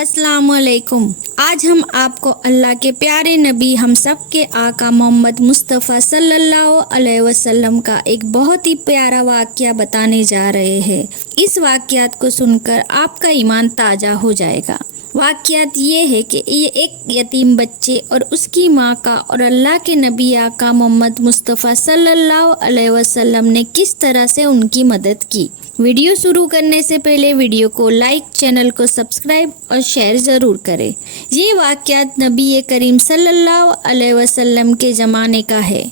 السلام علیکم۔ آج ہم آپ کو اللہ کے پیارے نبی ہم سب کے آقا محمد مصطفیٰ صلی اللہ علیہ وسلم کا ایک بہت ہی پیارا واقعہ بتانے جا رہے ہیں۔ اس واقعات کو سن کر آپ کا ایمان تازہ ہو جائے گا۔ واقعات یہ ہے کہ یہ ایک یتیم بچے اور اس کی ماں کا اور اللہ کے نبی آقا محمد مصطفیٰ صلی اللہ علیہ وسلم نے کس طرح سے ان کی مدد کی۔ ویڈیو شروع کرنے سے پہلے ویڈیو کو لائک، چینل کو سبسکرائب اور شیئر ضرور کریں۔ یہ واقعات نبی کریم صلی اللہ علیہ وسلم کے زمانے کا ہے۔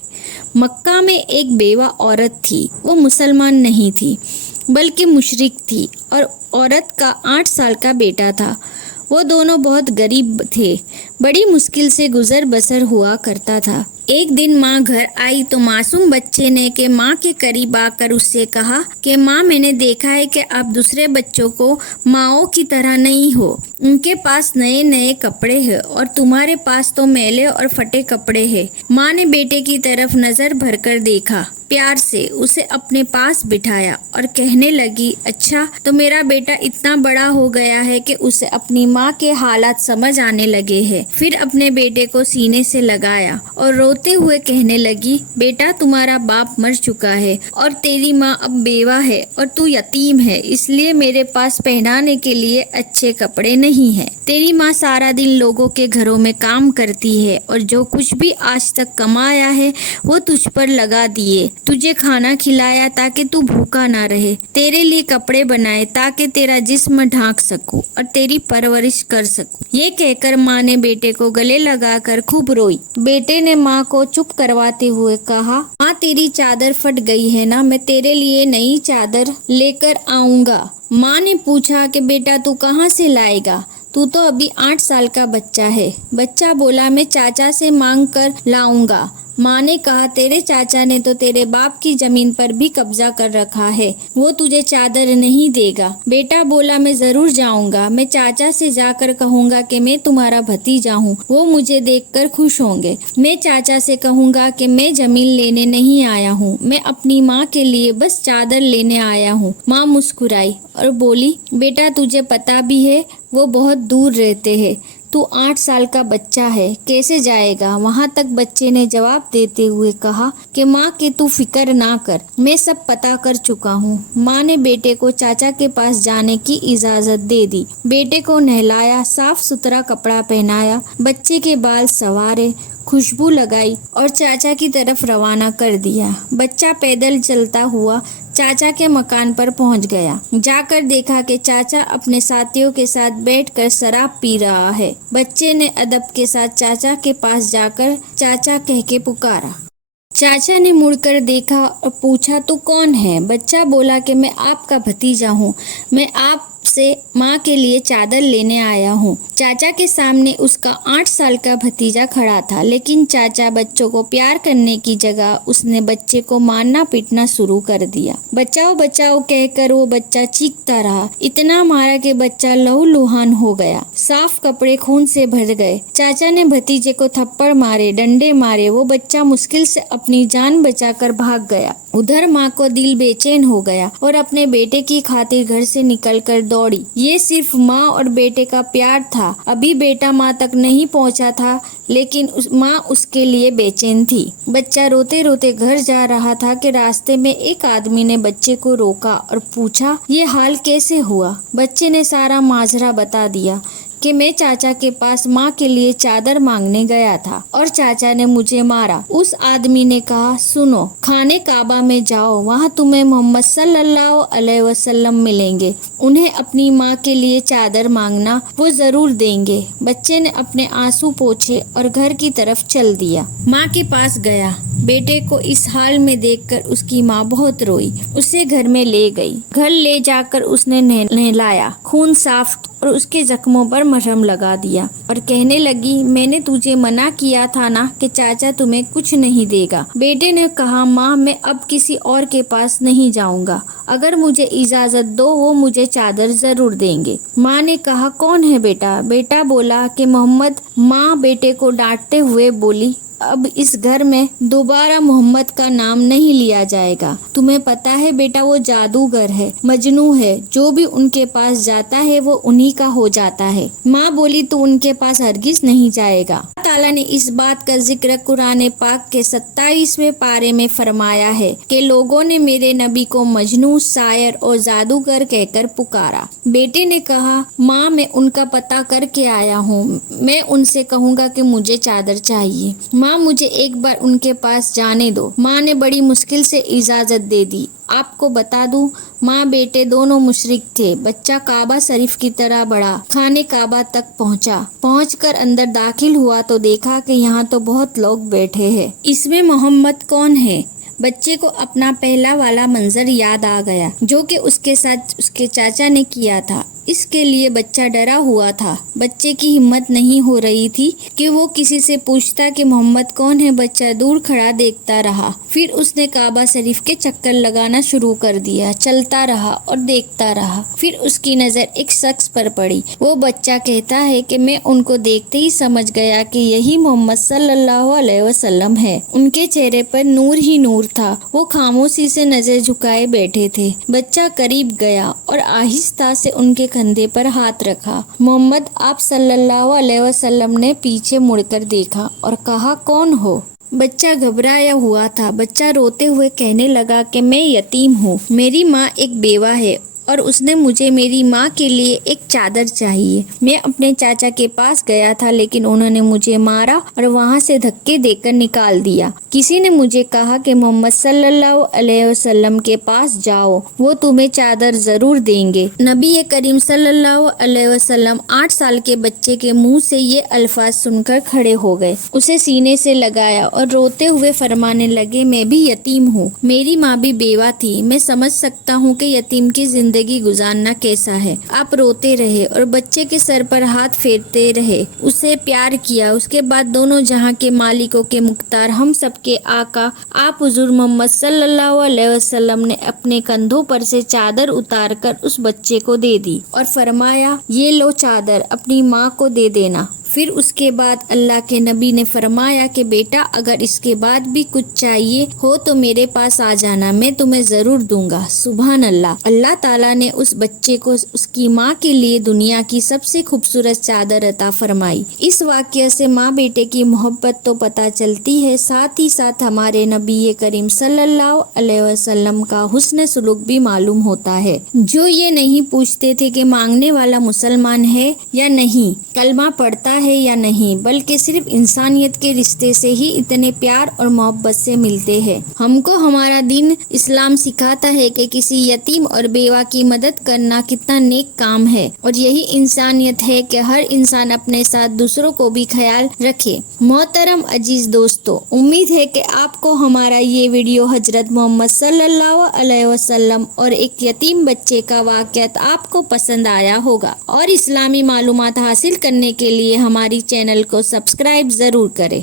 مکہ میں ایک بیوہ عورت تھی۔ وہ مسلمان نہیں تھی بلکہ مشرک تھی اور عورت کا 8 سال کا بیٹا تھا۔ وہ دونوں بہت غریب تھے۔ بڑی مشکل سے گزر بسر ہوا کرتا تھا۔ ایک دن ماں گھر آئی تو معصوم بچے نے کہ ماں کے قریب آ کر اس سے کہا کہ ماں، میں نے دیکھا ہے کہ آپ دوسرے بچوں کو ماؤں کی طرح نہیں ہو۔ ان کے پاس نئے نئے کپڑے ہیں اور تمہارے پاس تو میلے اور پھٹے کپڑے ہیں۔ ماں نے بیٹے کی طرف نظر بھر کر دیکھا، پیار سے اسے اپنے پاس بٹھایا اور کہنے لگی، اچھا تو میرا بیٹا اتنا بڑا ہو گیا ہے کہ اسے اپنی ماں کے حالات سمجھ آنے لگے ہیں۔ پھر اپنے بیٹے کو سینے سے لگایا اور روتے ہوئے کہنے لگی، بیٹا تمہارا باپ مر چکا ہے اور تیری ماں اب بیوہ ہے اور تو یتیم ہے، اس لیے میرے پاس پہنانے کے لیے اچھے کپڑے نہیں ہیں۔ تیری ماں سارا دن لوگوں کے گھروں میں کام کرتی ہے اور جو کچھ بھی آج تک کمایا ہے وہ تجھ پر لگا دیے، تجھے کھانا کھلایا تاکہ تو بھوکا نہ رہے، تیرے لیے کپڑے بنائے تاکہ تیرا جسم ڈھانک سکوں اور تیری پرورش کر سکوں۔ یہ کہہ کر ماں نے بیٹے کو گلے لگا کر خوب روئی۔ بیٹے نے ماں کو چپ کرواتے ہوئے کہا، ماں تیری چادر پھٹ گئی ہے نا، میں تیرے لیے نئی چادر لے کر آؤں گا۔ ماں نے پوچھا کہ بیٹا تو کہاں سے لائے گا، تو ابھی 8 سال کا بچہ ہے۔ بچہ بولا، میں چاچا سے مانگ کر لاؤں گا۔ ماں نے کہا، تیرے چاچا نے تو تیرے باپ کی زمین پر بھی قبضہ کر رکھا ہے، وہ تجھے چادر نہیں دے گا۔ بیٹا بولا، میں ضرور جاؤں گا، میں چاچا سے جا کر کہوں گا کہ میں تمہارا بھتیجا ہوں، وہ مجھے دیکھ کر خوش ہوں گے۔ میں چاچا سے کہوں گا کہ میں زمین لینے نہیں آیا ہوں، میں اپنی ماں کے لیے بس چادر لینے آیا ہوں۔ ماں مسکرائی اور بولی، بیٹا تجھے پتا بھی ہے وہ بہت دور رہتے ہیں، تو 8 سال کا بچہ ہے، کیسے جائے گا وہاں تک؟ بچے نے جواب دیتے ہوئے کہا کہ ماں کہ تو فکر نہ کر، میں سب پتا کر چکا ہوں۔ ماں نے بیٹے کو چاچا کے پاس جانے کی اجازت دے دی۔ بیٹے کو نہلایا، صاف ستھرا کپڑا پہنایا، بچے کے بال سنوارے، خوشبو لگائی اور چاچا کی طرف روانہ کر دیا۔ بچہ پیدل چلتا ہوا چاچا کے مکان پر پہنچ گیا۔ جا کر دیکھا کہ چاچا اپنے ساتھیوں کے ساتھ بیٹھ کر شراب پی رہا ہے۔ بچے نے ادب کے ساتھ چاچا کے پاس جا کر چاچا کہہ کے پکارا۔ چاچا نے مڑ کر دیکھا اور پوچھا، تو کون ہے؟ بچہ بولا کہ میں آپ کا بھتیجا ہوں، میں آپ سے ماں کے لیے چادر لینے آیا ہوں۔ چاچا کے سامنے اس کا 8 سال کا بھتیجا کھڑا تھا، لیکن چاچا بچوں کو پیار کرنے کی جگہ اس نے بچے کو مارنا پیٹنا شروع کر دیا۔ بچاؤ بچاؤ کہہ کر وہ بچہ چیختا رہا، اتنا مارا کہ بچہ لہو لہان ہو گیا، صاف کپڑے خون سے بھر گئے۔ چاچا نے بھتیجے کو تھپڑ مارے، ڈنڈے مارے، وہ بچہ مشکل سے اپنی جان بچا کر بھاگ گیا۔ ادھر ماں کو دل بے چین ہو گیا اور اپنے بیٹے کی خاطر گھر سے نکل کر دوڑی۔ یہ صرف ماں اور بیٹے کا پیار تھا۔ ابھی بیٹا ماں تک نہیں پہنچا تھا لیکن ماں اس کے لیے بے چین تھی۔ بچہ روتے روتے گھر جا رہا تھا کہ راستے میں ایک آدمی نے بچے کو روکا اور پوچھا، یہ حال کیسے ہوا؟ بچے نے سارا ماجرا بتا دیا کہ میں چاچا کے پاس ماں کے لیے چادر مانگنے گیا تھا اور چاچا نے مجھے مارا۔ اس آدمی نے کہا، سنو، خانہ کعبہ میں جاؤ، وہاں تمہیں محمد صلی اللہ علیہ وسلم ملیں گے، انہیں اپنی ماں کے لیے چادر مانگنا، وہ ضرور دیں گے۔ بچے نے اپنے آنسو پوچھے اور گھر کی طرف چل دیا۔ ماں کے پاس گیا۔ بیٹے کو اس حال میں دیکھ کر اس کی ماں بہت روئی، اسے گھر میں لے گئی۔ گھر لے جا کر اس نے نہلایا، خون صاف اور اس کے زخموں پر مرہم لگا دیا اور کہنے لگی، میں نے تجھے منع کیا تھا نا کہ چاچا تمہیں کچھ نہیں دے گا۔ بیٹے نے کہا، ماں میں اب کسی اور کے پاس نہیں جاؤں گا، اگر مجھے اجازت دو وہ مجھے چادر ضرور دیں گے۔ ماں نے کہا، کون ہے بیٹا؟ بیٹا بولا کہ محمد۔ ماں بیٹے کو ڈانٹتے ہوئے بولی، اب اس گھر میں دوبارہ محمد کا نام نہیں لیا جائے گا۔ تمہیں پتا ہے بیٹا وہ جادوگر ہے، مجنوں ہے، جو بھی ان کے پاس جاتا ہے وہ انہی کا ہو جاتا ہے۔ ماں بولی تو ان کے پاس ہرگز نہیں جائے گا۔ اللہ تعالیٰ نے اس بات کا ذکر قرآن پاک کے 27ویں پارے میں فرمایا ہے کہ لوگوں نے میرے نبی کو مجنوں، شاعر اور جادوگر کہہ کر پکارا۔ بیٹے نے کہا ماں میں ان کا پتہ کر کے آیا ہوں، میں ان سے کہوں گا کہ مجھے چادر چاہیے۔ ماں مجھے ایک بار ان کے پاس جانے دو۔ ماں نے بڑی مشکل سے اجازت دے دی۔ آپ کو بتا دوں ماں بیٹے دونوں مشرک تھے۔ بچہ کعبہ شریف کی طرح بڑھا، خانے کعبہ تک پہنچ کر اندر داخل ہوا تو دیکھا کہ یہاں تو بہت لوگ بیٹھے ہیں، اس میں محمد کون ہے؟ بچے کو اپنا پہلا والا منظر یاد آ گیا جو کہ اس کے ساتھ اس کے چاچا نے کیا تھا۔ اس کے لیے بچہ ڈرا ہوا تھا۔ بچے کی ہمت نہیں ہو رہی تھی کہ وہ کسی سے پوچھتا کہ محمد کون ہے۔ بچہ دور کھڑا دیکھتا رہا، پھر اس نے کعبہ شریف کے چکر لگانا شروع کر دیا۔ چلتا رہا اور دیکھتا رہا، پھر اس کی نظر ایک شخص پر پڑی۔ وہ بچہ کہتا ہے کہ میں ان کو دیکھتے ہی سمجھ گیا کہ یہی محمد صلی اللہ علیہ وسلم ہے۔ ان کے چہرے پر نور ہی نور تھا۔ وہ خاموشی سے نظر جھکائے بیٹھے تھے۔ بچہ قریب گیا اور آہستہ سے ان کے کندھے پر ہاتھ رکھا۔ محمد آپ صلی اللہ علیہ وسلم نے پیچھے مڑ کر دیکھا اور کہا کون ہو؟ بچہ گھبرایا ہوا تھا۔ بچہ روتے ہوئے کہنے لگا کہ میں یتیم ہوں، میری ماں ایک بیوہ ہے اور اس نے مجھے میری ماں کے لیے ایک چادر چاہیے۔ میں اپنے چاچا کے پاس گیا تھا لیکن انہوں نے مجھے مارا اور وہاں سے دھکے دے کر نکال دیا۔ کسی نے مجھے کہا کہ محمد صلی اللہ علیہ وسلم کے پاس جاؤ، وہ تمہیں چادر ضرور دیں گے۔ نبی کریم صلی اللہ علیہ وسلم 8 سال کے بچے کے منہ سے یہ الفاظ سن کر کھڑے ہو گئے، اسے سینے سے لگایا اور روتے ہوئے فرمانے لگے میں بھی یتیم ہوں، میری ماں بھی بیوہ تھی، میں سمجھ سکتا ہوں کہ یتیم کی زندگی گزارنا کیسا ہے۔ آپ روتے رہے اور بچے کے سر پر ہاتھ پھیرتے رہے، اسے پیار کیا۔ اس کے بعد دونوں جہاں کے مالکوں کے مختار، ہم سب کے آقا آپ حضور محمد صلی اللہ علیہ وسلم نے اپنے کندھوں پر سے چادر اتار کر اس بچے کو دے دی اور فرمایا یہ لو چادر، اپنی ماں کو دے دینا۔ پھر اس کے بعد اللہ کے نبی نے فرمایا کہ بیٹا اگر اس کے بعد بھی کچھ چاہیے ہو تو میرے پاس آ جانا، میں تمہیں ضرور دوں گا۔ سبحان اللہ۔ اللہ تعالیٰ نے اس بچے کو اس کی ماں کے لیے دنیا کی سب سے خوبصورت چادر عطا فرمائی۔ اس واقعے سے ماں بیٹے کی محبت تو پتہ چلتی ہے، ساتھ ہی ساتھ ہمارے نبی کریم صلی اللہ علیہ وسلم کا حسن سلوک بھی معلوم ہوتا ہے، جو یہ نہیں پوچھتے تھے کہ مانگنے والا مسلمان ہے یا نہیں، کلمہ پڑھتا ہے یا نہیں، بلکہ صرف انسانیت کے رشتے سے ہی اتنے پیار اور محبت سے ملتے ہیں۔ ہم کو ہمارا دین اسلام سکھاتا ہے کہ کسی یتیم اور بیوہ کی مدد کرنا کتنا نیک کام ہے، اور یہی انسانیت ہے کہ ہر انسان اپنے ساتھ دوسروں کو بھی خیال رکھے۔ محترم عزیز دوستو، امید ہے کہ آپ کو ہمارا یہ ویڈیو حضرت محمد صلی اللہ علیہ وسلم اور ایک یتیم بچے کا واقعہ آپ کو پسند آیا ہوگا، اور اسلامی معلومات حاصل کرنے کے لیے ہماری چینل کو سبسکرائب ضرور کریں۔